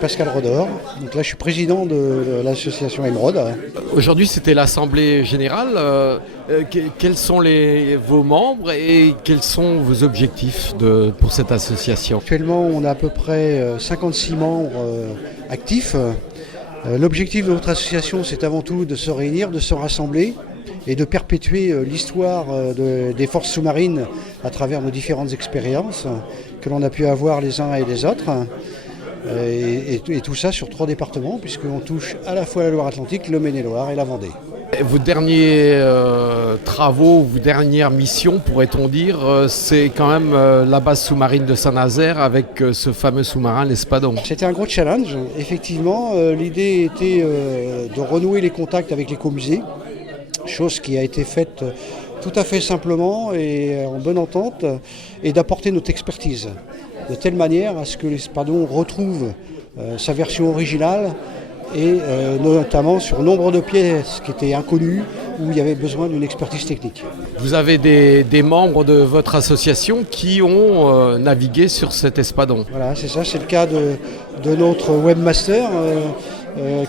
Pascal Rodor, donc là je suis président de l'association Emeraude. Aujourd'hui c'était l'Assemblée Générale. Quels sont vos membres et quels sont vos objectifs pour cette association? Actuellement on a à peu près 56 membres actifs. L'objectif de notre association c'est avant tout de se réunir, de se rassembler et de perpétuer l'histoire des forces sous-marines à travers nos différentes expériences que l'on a pu avoir les uns et les autres. Et tout ça sur 3 départements, puisqu'on touche à la fois la Loire-Atlantique, le Maine-et-Loire et la Vendée. Vos derniers travaux, vos dernières missions, pourrait-on dire, c'est quand même la base sous-marine de Saint-Nazaire avec ce fameux sous-marin, l'Espadon. C'était un gros challenge. Effectivement, l'idée était de renouer les contacts avec l'écomusée, chose qui a été faite tout à fait simplement et en bonne entente, et d'apporter notre expertise, de telle manière à ce que l'Espadon retrouve sa version originale et notamment sur nombre de pièces qui étaient inconnues où il y avait besoin d'une expertise technique. Vous avez des membres de votre association qui ont navigué sur cet Espadon. Voilà, c'est ça, c'est le cas de notre webmaster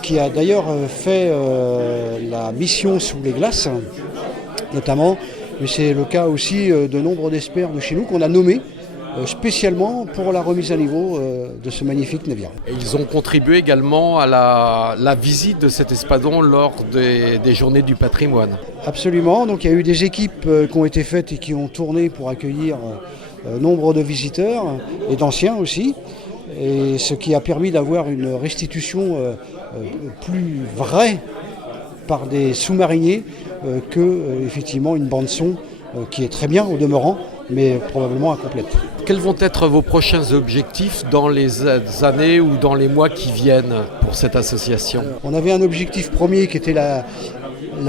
qui a d'ailleurs fait la mission sous les glaces notamment, mais c'est le cas aussi de nombre d'experts de chez nous qu'on a nommés spécialement pour la remise à niveau de ce magnifique navire. Et ils ont contribué également à la visite de cet Espadon lors des journées du patrimoine. Absolument, donc il y a eu des équipes qui ont été faites et qui ont tourné pour accueillir nombre de visiteurs et d'anciens aussi, et ce qui a permis d'avoir une restitution plus vraie par des sous-mariniers que effectivement une bande-son qui est très bien au demeurant, mais probablement incomplète. Quels vont être vos prochains objectifs dans les années ou dans les mois qui viennent pour cette association? On avait un objectif premier qui était la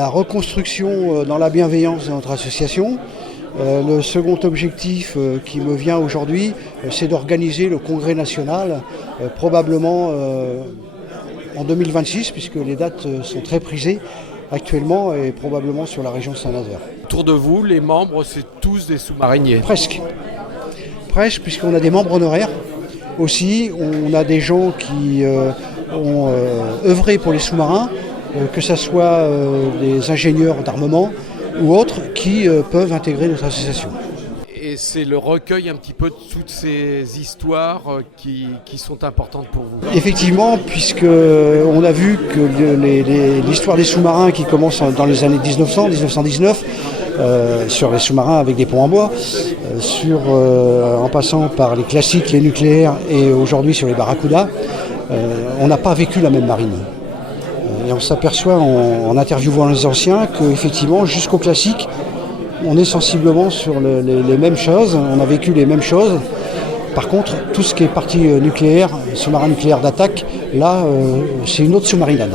reconstruction dans la bienveillance de notre association. Le second objectif qui me vient aujourd'hui, c'est d'organiser le congrès national, probablement en 2026, puisque les dates sont très prisées actuellement et probablement sur la région de Saint-Nazaire. Autour de vous, les membres, c'est tous des sous-mariniers? Presque, puisqu'on a des membres honoraires aussi. On a des gens qui ont œuvré pour les sous-marins, que ce soit des ingénieurs d'armement ou autres qui peuvent intégrer notre association. Et c'est le recueil un petit peu de toutes ces histoires qui sont importantes pour vous? Effectivement, puisqu'on a vu que l'histoire des sous-marins qui commence dans les années 1900-1919, sur les sous-marins avec des ponts en bois, en passant par les classiques, les nucléaires et aujourd'hui sur les barracudas, on n'a pas vécu la même marine. Et on s'aperçoit en interviewant les anciens qu'effectivement, jusqu'au classique, on est sensiblement sur les mêmes choses, on a vécu les mêmes choses. Par contre, tout ce qui est partie nucléaire, sous-marin nucléaire d'attaque, là, c'est une autre sous-marinade.